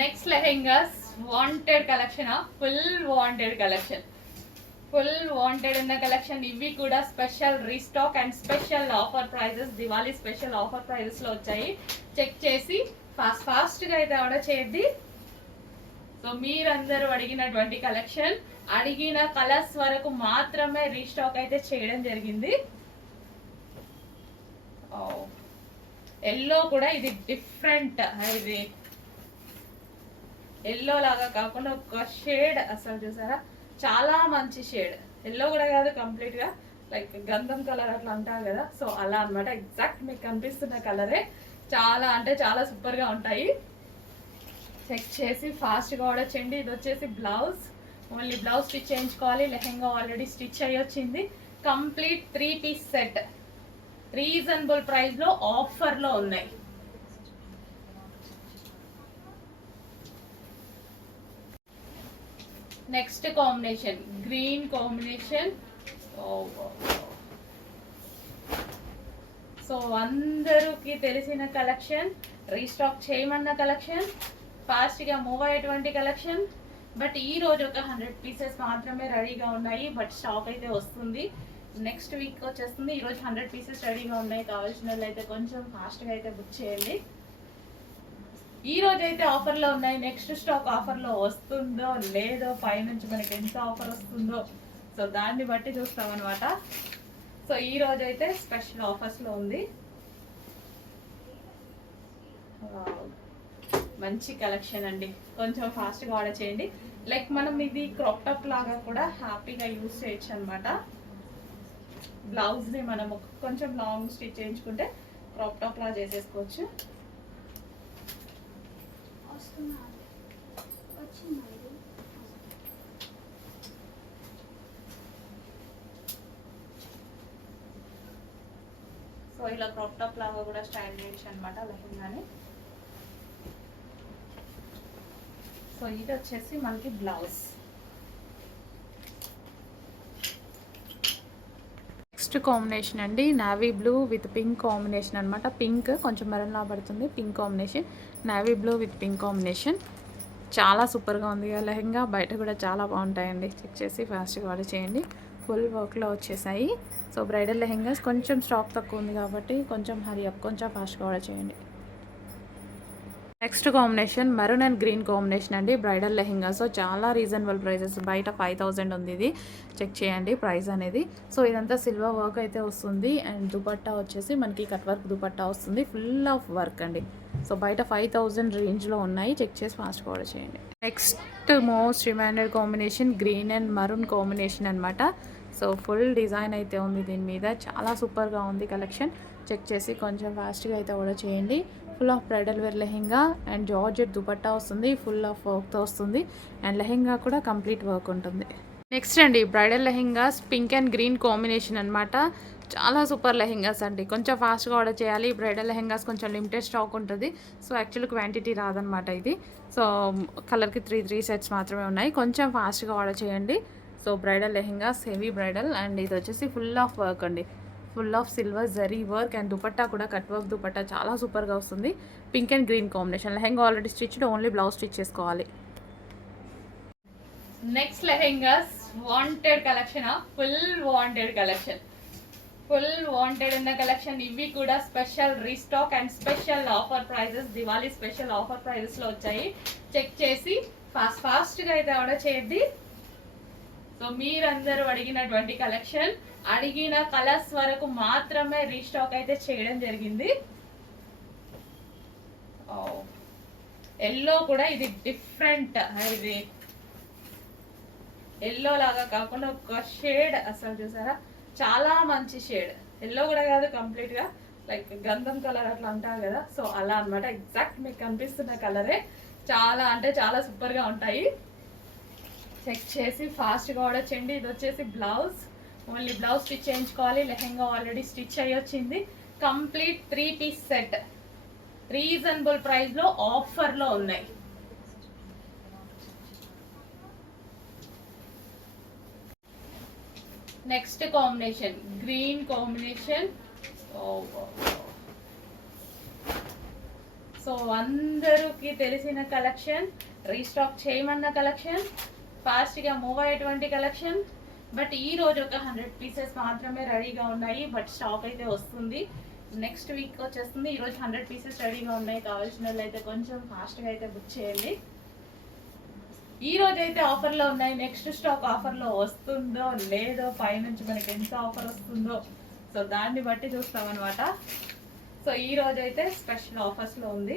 Next lehengas wanted collection, full wanted ఉన్న collection. ఇవి కూడా special restock and special offer prices, Diwali special offer prices లో వచ్చాయి. చెక్ చేసి ఫాస్ట్ గా అయితే ఆర్డర్ చేయండి. సో మీరందరూ అడిగినటువంటి కలెక్షన్, అడిగిన కలర్స్ వరకు మాత్రమే రీస్టాక్ అయితే చేయడం జరిగింది. ఎల్లో కూడా ఇది డిఫరెంట్, ఇది ఎల్లో లాగా కాకుండా ఒక షేడ్ అసలు చూసారా, చాలా మంచి షేడ్. ఎల్లో కూడా కాదు, కంప్లీట్ గా లైక్ గంధం కలర్ అట్లా అంటారు కదా, సో అలా అనమాట. ఎగ్జాక్ట్ మీకు కనిపిస్తున్న కలరే. చాలా అంటే చాలా సూపర్ గా ఉంటాయి. చెక్ చేసి ఫాస్ట్గా ఆర్డర్ చేయండి. ఇది వచ్చేసి బ్లౌజ్, ఓన్లీ బ్లౌజ్ స్టిచ్ చేయించుకోవాలి. లెహెంగా ఆల్రెడీ స్టిచ్ అయ్యి వచ్చింది. Complete 3 piece set, reasonable price లో ఆఫర్ లో ఉన్నాయి. Next combination green combination. So అందరికి తెలిసిన కలెక్షన్, రీస్టాక్ చేయమన్న కలెక్షన్, ఫాస్ట్గా మూవ్ అయ్యేటువంటి కలెక్షన్. బట్ ఈ రోజు ఒక 100 పీసెస్ మాత్రమే రెడీగా ఉన్నాయి. బట్ స్టాక్ అయితే వస్తుంది, నెక్స్ట్ వీక్ వచ్చేస్తుంది. ఈరోజు 100 పీసెస్ రెడీగా ఉన్నాయి. కావాల్సిన వాళ్ళు అయితే కొంచెం ఫాస్ట్గా అయితే బుక్ చేయండి. ఈ రోజు అయితే ఆఫర్లో ఉన్నాయి. నెక్స్ట్ స్టాక్ ఆఫర్లో వస్తుందో లేదో, పైనుంచి మనకి ఎంత ఆఫర్ వస్తుందో, సో దాన్ని బట్టి చూస్తాం అనమాట. సో ఈ రోజు అయితే స్పెషల్ ఆఫర్స్లో ఉంది. మంచి కలెక్షన్ అండి, కొంచెం ఫాస్ట్గా ఆర్డర్ చేయండి. లైక్ మనం ఇది క్రాప్ టాప్ లాగా కూడా హ్యాపీగా యూజ్ చేయొచ్చు అనమాట. బ్లౌజ్ని మనం కొంచెం లాంగ్ స్టిచ్ చేయించుకుంటే క్రాప్ టాప్ లాగా చేసేసుకోవచ్చు. సో ఇలా క్రాప్ టాప్ లాగా కూడా స్టైల్ చేయొచ్చు అనమాట లెహంగాని. సో ఇది వచ్చేసి మనకి బ్లౌజ్. నెక్స్ట్ కాంబినేషన్ అండి, navy blue with pink combination అనమాట. పింక్ కొంచెం మెరూన్ లా పడుతుంది, pink combination, navy blue with pink combination. చాలా సూపర్గా ఉంది లెహంగా. బయట కూడా చాలా బాగుంటాయండి. చెక్ చేసి ఫాస్ట్గా ఆర్డర్ చేయండి. ఫుల్ వర్క్లో వచ్చేసాయి. సో బ్రైడల్ లెహంగాస్ కొంచెం స్టాక్ తక్కువ ఉంది కాబట్టి కొంచెం హరీ అప్, కొంచెం ఫాస్ట్గా ఆర్డర్ చేయండి. Next combination maroon and green combination అండి, బ్రైడల్ లెహెంగా. సో చాలా రీజనబుల్ ప్రైజెస్, బయట 5000 ఉంది. ఇది చెక్ చేయండి ప్రైస్ అనేది. సో ఇదంతా సిల్వర్ వర్క్ అయితే వస్తుంది. అండ్ దుపట్టా వచ్చేసి మనకి కట్ వర్క్ దుపట్టా వస్తుంది, ఫుల్ ఆఫ్ వర్క్ అండి. సో బయట 5000 రేంజ్లో ఉన్నాయి. చెక్ చేసి ఫాస్ట్గా ఆర్డర్ చేయండి. Next most reminded combination green and maroon combination అనమాట. సో ఫుల్ డిజైన్ అయితే ఉంది దీని మీద, చాలా సూపర్గా ఉంది కలెక్షన్. చెక్ చేసి కొంచెం ఫాస్ట్గా అయితే ఆర్డర్ చేయండి. Full of bridal wear lehenga and georgette dupatta వస్తుంది, ఫుల్ ఆఫ్ వర్క్తో వస్తుంది. అండ్ లెహెంగా కూడా కంప్లీట్ వర్క్ ఉంటుంది. నెక్స్ట్ అండి bridal lehengas pink and green combination అనమాట. చాలా సూపర్ లెహెంగాస్ అండి, కొంచెం ఫాస్ట్గా ఆర్డర్ చేయాలి. బ్రైడల్ లెహెంగాస్ కొంచెం లిమిటెడ్ స్టాక్ ఉంటుంది. సో యాక్చువల్లీ క్వాంటిటీ రాదనమాట ఇది. సో కలర్కి 3 సెట్స్ మాత్రమే ఉన్నాయి. కొంచెం ఫాస్ట్గా ఆర్డర్ చేయండి. So bridal lehengas heavy bridal, and ఇది వచ్చేసి ఫుల్ ఆఫ్ వర్క్ అండి, full of silver zari work. And dupatta కూడా కట్ వర్క్ దుపట్టా చాలా సూపర్గా వస్తుంది. Pink and green combination. Lehenga already stitched, only blouse stitch చేసుకోవాలి. Next lehengas wanted collection, full wanted ఉన్న కలెక్షన్. ఇవి కూడా special restock and special offer prices, Diwali special offer prices లో వచ్చాయి. చెక్ చేసి ఫాస్ట్గా అయితే ఆర్డర్ చేయండి. సో మీరందరూ అడిగినటువంటి కలెక్షన్, అడిగిన కలర్స్ వరకు మాత్రమే రీస్టాక్ అయితే చేయడం జరిగింది. ఎల్లో కూడా ఇది డిఫరెంట్, ఇది ఎల్లో లాగా కాకుండా ఒక షేడ్ అసలు చూసారా, చాలా మంచి షేడ్. ఎల్లో కూడా కాదు, కంప్లీట్ గా లైక్ గంధం కలర్ అట్లా అంటారు కదా, సో అలా అనమాట. ఎగ్జాక్ట్ మీకు కనిపిస్తున్న కలరే. చాలా అంటే చాలా సూపర్ గా ఉంటాయి. చెక్ చేసి ఫాస్ట్గా ఆర్డర్ చేయండి. ఇది వచ్చేసి బ్లౌజ్, ఓన్లీ బ్లౌజ్ స్టిచ్ చేయించుకోవాలి. లెహెంగా ఆల్రెడీ స్టిచ్ అయ్యి వచ్చింది. Complete 3 piece set, reasonable price లో ఆఫర్ లో ఉన్నాయి. Next combination green combination. So అందరికి తెలిసిన కలెక్షన్, రీస్టాక్ చేయమన్న కలెక్షన్, ఫాస్ట్గా మూవ్ అయ్యేటువంటి కలెక్షన్. బట్ ఈ రోజు ఒక 100 పీసెస్ మాత్రమే రెడీగా ఉన్నాయి. బట్ స్టాక్ అయితే వస్తుంది, నెక్స్ట్ వీక్ వచ్చేస్తుంది. ఈరోజు 100 పీసెస్ రెడీగా ఉన్నాయి. కావాల్సిన వాళ్ళు అయితే కొంచెం ఫాస్ట్గా అయితే బుక్ చేయండి. ఈ రోజు అయితే ఆఫర్లో ఉన్నాయి. నెక్స్ట్ స్టాక్ ఆఫర్లో వస్తుందో లేదో, పైనుంచి మనకి ఎంత ఆఫర్ వస్తుందో సో దాన్ని బట్టి చూస్తామన్నమాట. సో ఈ రోజు అయితే స్పెషల్ ఆఫర్స్లో ఉంది.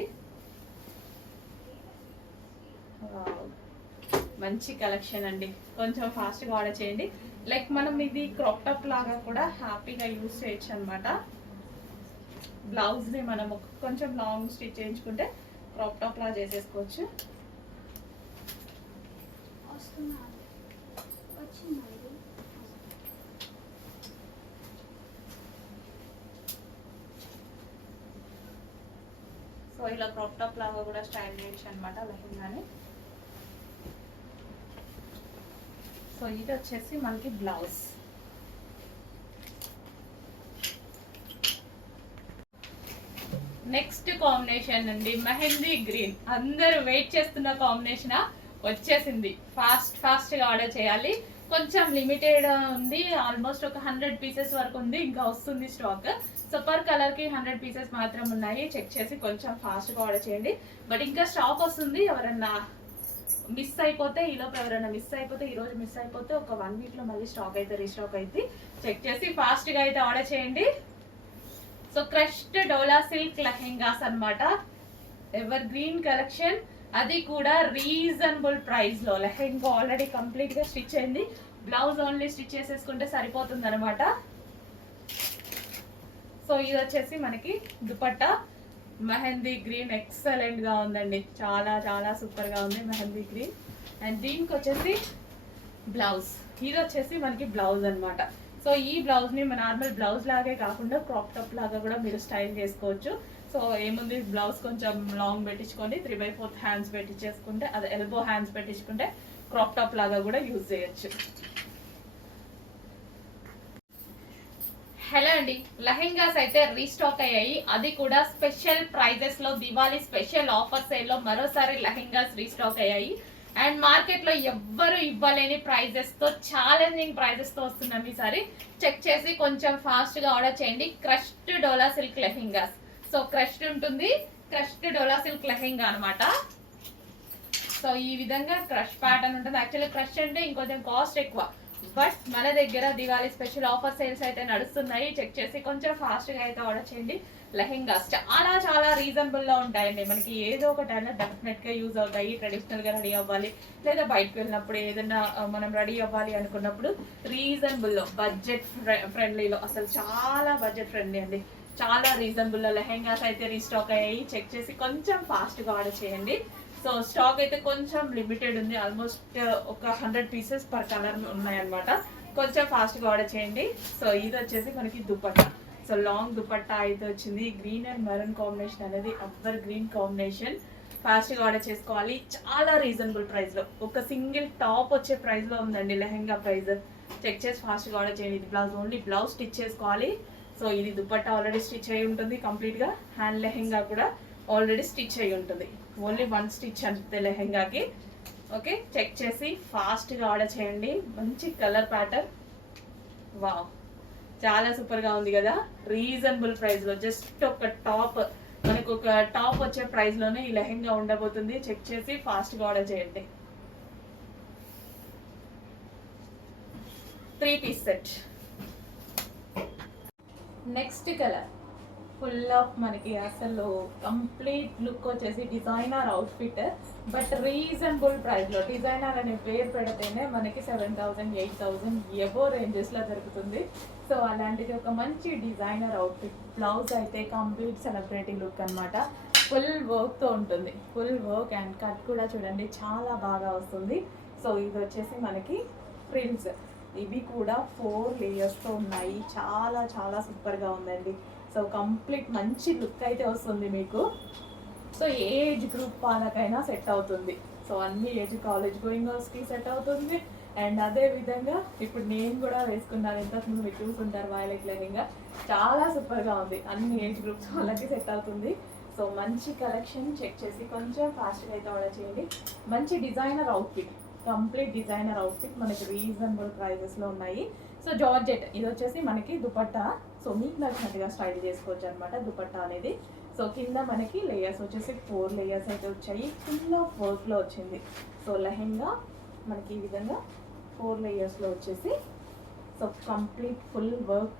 మంచి కలెక్షన్ అండి, కొంచెం ఫాస్ట్గా ఆర్డర్ చేయండి. లైక్ మనం ఇది క్రాప్ టాప్ లాగా కూడా హ్యాపీగా యూజ్ చేయొచ్చు అనమాట. బ్లౌజ్ని మనం కొంచెం లాంగ్ స్టిచ్ చేయించుకుంటే క్రాప్ టాప్ లాగా చేసేసుకోవచ్చు. సో ఇలా క్రాప్ టాప్ లాగా కూడా స్టైల్ చేయొచ్చు అనమాట లెహంగాని. సో ఇది వచ్చేసి మనకి బ్లౌజ్. నెక్స్ట్ కాంబినేషన్ అండి మెహందీ గ్రీన్. అందరూ వెయిట్ చేస్తున్న కాంబినేషన్ వచ్చేసింది. ఫాస్ట్గా ఆర్డర్ చేయాలి. కొంచెం లిమిటెడ్ ఉంది, ఆల్మోస్ట్ ఒక 100 పీసెస్ వరకు ఉంది, ఇంకా వస్తుంది స్టాక్. సో పర్ కలర్కి 100 పీసెస్ మాత్రం ఉన్నాయి. చెక్ చేసి కొంచెం ఫాస్ట్గా ఆర్డర్ చేయండి. బట్ ఇంకా స్టాక్ వస్తుంది. ఎవరన్నా మిస్ అయిపోతే, ఈలోపు ఎవరైనా మిస్ అయిపోతే, ఈరోజు మిస్ అయిపోతే ఒక 1 వీక్లో మళ్ళీ స్టాక్ అయితే రీస్టాక్ అయితే చెక్ చేసి ఫాస్ట్గా అయితే ఆర్డర్ చేయండి. సో క్రష్డ్ డోలా సిల్క్ లెహెంగాస్ అనమాట, ఎవర్ గ్రీన్ కలెక్షన్, అది కూడా రీజనబుల్ ప్రైస్లో. లెహెంగా ఆల్రెడీ కంప్లీట్గా స్టిచ్ అయింది, బ్లౌజ్ ఓన్లీ స్టిచ్ చేసేసుకుంటే సరిపోతుంది అనమాట. సో ఇది వచ్చేసి మనకి దుపట్టా మెహందీ గ్రీన్, ఎక్సలెంట్గా ఉందండి, చాలా చాలా సూపర్గా ఉంది మెహందీ గ్రీన్. అండ్ దీనికి వచ్చేసి బ్లౌజ్, ఇది వచ్చేసి మనకి బ్లౌజ్ అనమాట. సో ఈ బ్లౌజ్ని నార్మల్ బ్లౌజ్ లాగే కాకుండా క్రాప్ టాప్ లాగా కూడా మీరు స్టైల్ చేసుకోవచ్చు. సో ఏముంది, బ్లౌజ్ కొంచెం లాంగ్ పెట్టించుకోండి, 3/4 హ్యాండ్స్ పెట్టించేసుకుంటే, అదే ఎల్బో హ్యాండ్స్ పెట్టించుకుంటే క్రాప్ టాప్ లాగా కూడా యూజ్ చేయొచ్చు. హలో అండి, లెహెంగాస్ అయితే రీస్టాక్ అయ్యాయి, అది కూడా స్పెషల్ ప్రైజెస్ లో. దివాళీ స్పెషల్ ఆఫర్ సేల్ లో మరోసారి లెహెంగాస్ రీస్టాక్ అయ్యాయి. అండ్ మార్కెట్ లో ఎవ్వరు ఇవ్వలేని ప్రైజెస్ తో, ఛాలెంజింగ్ ప్రైజెస్ తో వస్తున్నాం ఈసారి. చెక్ చేసి కొంచెం ఫాస్ట్ గా ఆర్డర్ చేయండి. క్రష్డ్ డోలా సిల్క్ లెహెంగాస్. సో క్రష్డ్ ఉంటుంది, క్రష్డ్ డోలా సిల్క్ లెహెంగా అనమాట. సో ఈ విధంగా క్రష్ ప్యాటర్న్ ఉంటుంది. యాక్చువల్లీ క్రష్ అంటే ఇంకొంచెం కాస్ట్ ఎక్కువ, బట్ మన దగ్గర దివాళీ స్పెషల్ ఆఫర్ సేల్స్ అయితే నడుస్తున్నాయి. చెక్ చేసి కొంచెం ఫాస్ట్గా అయితే ఆర్డర్ చేయండి. లెహెంగాస్ చాలా చాలా రీజనబుల్లో ఉంటాయండి. మనకి ఏదో ఒకటైనా డెఫినెట్గా యూజ్ అవుతాయి. ట్రెడిషనల్గా రెడీ అవ్వాలి, లేదా బయటకు వెళ్ళినప్పుడు ఏదైనా మనం రెడీ అవ్వాలి అనుకున్నప్పుడు రీజనబుల్లో, బడ్జెట్ ఫ్రెండ్లీలో, అసలు చాలా బడ్జెట్ ఫ్రెండ్లీ అండి, చాలా రీజనబుల్లో లెహెంగాస్ అయితే రీస్టాక్ అయ్యాయి. చెక్ చేసి కొంచెం ఫాస్ట్గా ఆర్డర్ చేయండి. సో స్టాక్ అయితే కొంచెం లిమిటెడ్ ఉంది, ఆల్మోస్ట్ ఒక 100 పీసెస్ పర్ కలర్ ఉన్నాయన్నమాట. కొంచెం ఫాస్ట్గా ఆర్డర్ చేయండి. సో ఇది వచ్చేసి మనకి దుపట్టా. సో లాంగ్ దుపట్టా అయితే వచ్చింది. గ్రీన్ అండ్ మెరూన్ కాంబినేషన్ అనేది ఎవర్ గ్రీన్ కాంబినేషన్. ఫాస్ట్గా ఆర్డర్ చేసుకోవాలి, చాలా రీజనబుల్ ప్రైస్లో. ఒక సింగిల్ టాప్ వచ్చే ప్రైస్లో ఉందండి లెహెంగా ప్రైస్. చెక్ చేసి ఫాస్ట్గా ఆర్డర్ చేయండి. ఇది బ్లౌజ్, ఓన్లీ బ్లౌజ్ స్టిచ్ చేసుకోవాలి. సో ఇది దుపట్టా ఆల్రెడీ స్టిచ్ అయి ఉంటుంది కంప్లీట్గా. హ్యాండ్ లెహెంగా కూడా ఆల్రెడీ స్టిచ్ అయి ఉంటుంది, ఓన్లీ 1 స్టిచ్ అంతే లెహెంగాకి. ఓకే, చెక్ చేసి ఫాస్ట్గా ఆర్డర్ చేయండి. మంచి కలర్ ప్యాటర్న్, వావ్, చాలా సూపర్గా ఉంది కదా. రీజనబుల్ ప్రైస్లో జస్ట్ ఒక టాప్, మనకు ఒక టాప్ వచ్చే ప్రైస్లోనే ఈ లెహెంగా ఉండబోతుంది. చెక్ చేసి ఫాస్ట్గా ఆర్డర్ చేయండి. 3 piece set. Next colour full of మనకి అసలు కంప్లీట్ లుక్ వచ్చేసి డిజైనర్ అవుట్ఫిట్, బట్ రీజనబుల్ ప్రైస్లో. డిజైనర్ అనే పేరు పెడితేనే మనకి 7,000, 8,000 ఎబో రేంజెస్లో దొరుకుతుంది. సో అలాంటిది ఒక మంచి డిజైనర్ అవుట్ఫిట్. బ్లౌజ్ అయితే కంప్లీట్ సెలబ్రిటీ లుక్ అనమాట, ఫుల్ వర్క్తో ఉంటుంది. ఫుల్ వర్క్ అండ్ కట్ కూడా చూడండి చాలా బాగా వస్తుంది. సో ఇది వచ్చేసి మనకి ఫ్రిల్స్, ఇవి కూడా 4 లేయర్స్తో ఉన్నాయి. చాలా చాలా సూపర్గా ఉందండి. సో కంప్లీట్ మంచి లుక్ అయితే వస్తుంది మీకు. సో ఏజ్ గ్రూప్ వాళ్ళకైనా సెట్ అవుతుంది. సో అన్ని ఏజ్, కాలేజ్ గోయింగ్ గర్ల్స్కి సెట్ అవుతుంది. అండ్ అదే విధంగా ఇప్పుడు నేను కూడా వేసుకున్నాను, ఇంతకుముందు మీరు చూసుకుంటారు వైలెట్ లెహెంగా, చాలా సూపర్గా ఉంది. అన్ని ఏజ్ గ్రూప్స్ వాళ్ళకి సెట్ అవుతుంది. సో మంచి కలెక్షన్ చెక్ చేసి కొంచెం ఫాస్ట్గా అయితే ఆర్డర్ చేయండి. మంచి designer outfit, complete designer outfit మనకి రీజనబుల్ ప్రైజెస్లో ఉన్నాయి. సో జార్జెట్ ఇది వచ్చేసి మనకి దుపట్టా. సో మీకు నచ్చినట్టుగా స్టైల్ చేసుకోవచ్చు అనమాట దుపట్టా అనేది. సో కింద మనకి లేయర్స్ వచ్చేసి 4 లేయర్స్ అయితే వచ్చాయి. ఫుల్ ఆఫ్ వర్క్లో వచ్చింది. సో లెహెంగా మనకి ఈ విధంగా 4 లేయర్స్లో వచ్చేసి, so complete full work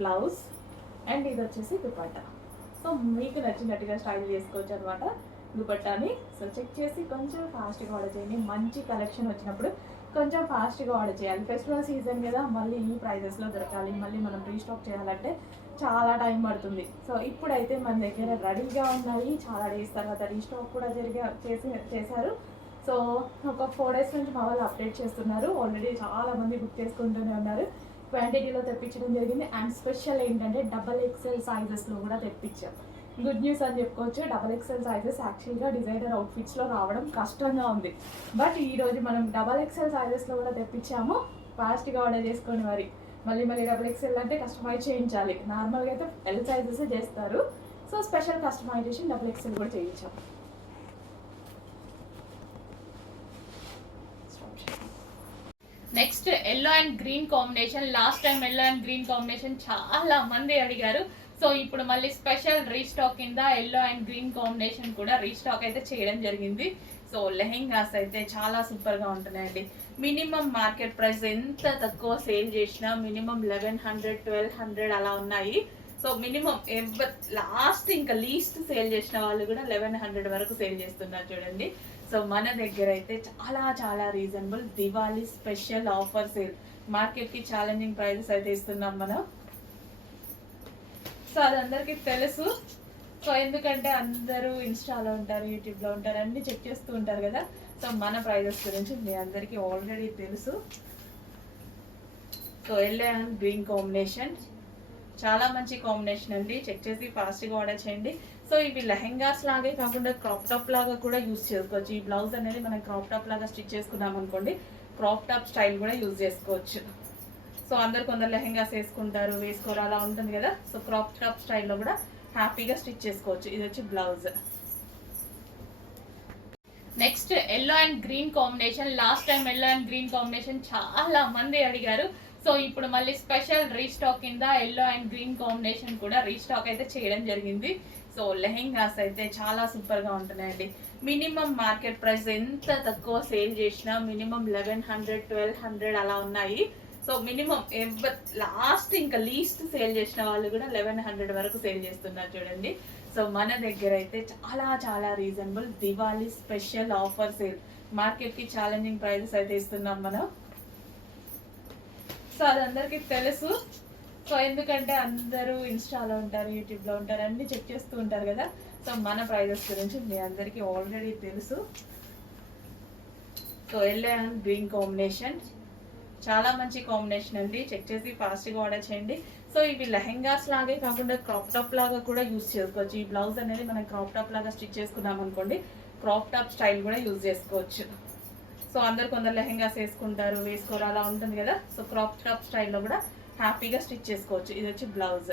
blouse and ఇది వచ్చేసి దుపట్టా. సో మీకు నచ్చినట్టుగా స్టైల్ చేసుకోవచ్చు అనమాట దుపట్టాని. సో చెక్ చేసి కొంచెం ఫాస్ట్గా ఆర్డర్ చేయండి. మంచి కలెక్షన్ వచ్చినప్పుడు కొంచెం ఫాస్ట్గా ఆర్డర్ చేయాలి. ఫెస్టివల్ సీజన్ కదా, మళ్ళీ ఈ ప్రైజెస్లో దొరకాలి, మళ్ళీ మనం రీస్టాక్ చేయాలంటే చాలా టైం పడుతుంది. సో ఇప్పుడైతే మన దగ్గర రెడీగా ఉన్నాయి. చాలా డేస్ తర్వాత రీస్టాక్ కూడా చేశారు. సో ఒక 4 డేస్ నుంచి మా వాళ్ళు అప్డేట్ చేస్తున్నారు. ఆల్రెడీ చాలామంది బుక్ చేసుకుంటూనే ఉన్నారు. క్వాంటిటీలో తెప్పించడం జరిగింది. అండ్ స్పెషల్ ఏంటంటే XXL సైజెస్లో కూడా తెప్పించాం. గుడ్ న్యూస్ అని చెప్పుకోవచ్చు. XXL సైజెస్ యాక్చువల్గా డిజైనర్ అవుట్ఫిట్స్లో రావడం కష్టంగా ఉంది. బట్ ఈరోజు మనం XXL సైజెస్లో కూడా తెప్పించాము. ఫాస్ట్గా ఆర్డర్ చేసుకోండి. మళ్ళీ XXL అంటే కస్టమైజ్ చేయించాలి. నార్మల్గా అయితే L సైజెస్ చేస్తారు. సో స్పెషల్ కస్టమైజేషన్ XXL కూడా చేయించాం. Next yellow and green combination. Last time yellow and green combination చాలా మంది అడిగారు. సో ఇప్పుడు మళ్ళీ స్పెషల్ రీస్టాక్ కింద ఎల్లో అండ్ గ్రీన్ కాంబినేషన్ కూడా రీస్టాక్ అయితే చేయడం జరిగింది. సో లెహెంగాస్ అయితే చాలా సూపర్గా ఉంటున్నాయండి. మినిమం మార్కెట్ ప్రైస్ ఎంత తక్కువ సేల్ చేసినా మినిమం 1100 1200 అలా ఉన్నాయి. సో మినిమం లాస్ట్ ఇంకా లీస్ట్ సేల్ చేసిన వాళ్ళు కూడా 1100 వరకు సేల్ చేస్తున్నారు చూడండి. సో మన దగ్గర అయితే చాలా చాలా reasonable Diwali special offer sale. మార్కెట్కి ఛాలెంజింగ్ ప్రైజెస్ అయితే ఇస్తున్నాం మనం. సో అది అందరికీ తెలుసు. సో ఎందుకంటే అందరూ ఇన్స్టాలో ఉంటారు, యూట్యూబ్లో ఉంటారు, అన్నీ చెక్ చేస్తూ ఉంటారు కదా. సో మన ప్రైజెస్ గురించి మీ అందరికీ ఆల్రెడీ తెలుసు. So yellow and green combination చాలా మంచి కాంబినేషన్ అండి. చెక్ చేసి ఫాస్ట్గా ఆర్డర్ చేయండి. సో ఇవి లెహెంగాస్ లాగే కాకుండా క్రాప్ టాప్ లాగా కూడా యూజ్ చేసుకోవచ్చు. ఈ బ్లౌజ్ అనేది మనం క్రాప్ టాప్ లాగా స్టిచ్ చేసుకున్నాం అనుకోండి, క్రాప్ టాప్ స్టైల్ కూడా యూజ్ చేసుకోవచ్చు. సో కొందరు లెహెంగాస్ వేసుకోరు అలా ఉంటుంది కదా. సో క్రాప్ టాప్ స్టైల్లో కూడా హ్యాపీగా స్టిచ్ చేసుకోవచ్చు. ఇది వచ్చి blouse. Next yellow and green combination. Last time yellow and green combination చాలా మంది అడిగారు. సో ఇప్పుడు మళ్ళీ స్పెషల్ రీస్టాక్ కింద ఎల్లో అండ్ గ్రీన్ కాంబినేషన్ కూడా రీస్టాక్ అయితే చేయడం జరిగింది. సో లెహెంగాస్ అయితే చాలా సూపర్గా ఉంటున్నాయండి. మినిమం మార్కెట్ ప్రైస్ ఎంత తక్కువ సేల్ చేసినా మినిమం 1100 1200 అలా ఉన్నాయి. సో మినిమం లాస్ట్ ఇంకా లీస్ట్ సేల్ చేసిన వాళ్ళు కూడా 1100 వరకు సేల్ చేస్తున్నారు చూడండి. సో మన దగ్గర అయితే చాలా చాలా reasonable Diwali special offer sale. మార్కెట్కి ఛాలెంజింగ్ ప్రైజెస్ అయితే ఇస్తున్నాం మనం. సో అది అందరికీ తెలుసు. సో ఎందుకంటే అందరూ ఇన్స్టాలో ఉంటారు, యూట్యూబ్లో ఉంటారు, అన్నీ చెక్ చేస్తూ ఉంటారు కదా. సో మన ప్రైజెస్ గురించి మీ అందరికీ ఆల్రెడీ తెలుసు. So yellow and green combination చాలా మంచి కాంబినేషన్ అండి. చెక్ చేసి ఫాస్ట్గా ఆర్డర్ చేయండి. సో ఇవి లెహెంగాస్ లాగే కాకుండా క్రాప్ టాప్ లాగా కూడా యూజ్ చేసుకోవచ్చు. ఈ బ్లౌజ్ అనేది మనం క్రాప్ టాప్ లాగా స్టిచ్ చేసుకున్నాం అనుకోండి, క్రాప్ టాప్ స్టైల్ కూడా యూజ్ చేసుకోవచ్చు. సో కొందరు లెహెంగాస్ వేసుకోరు అలా ఉంటుంది కదా. సో క్రాప్ టాప్ స్టైల్లో కూడా హ్యాపీగా స్టిచ్ చేసుకోవచ్చు. ఇది వచ్చి బ్లౌజ్.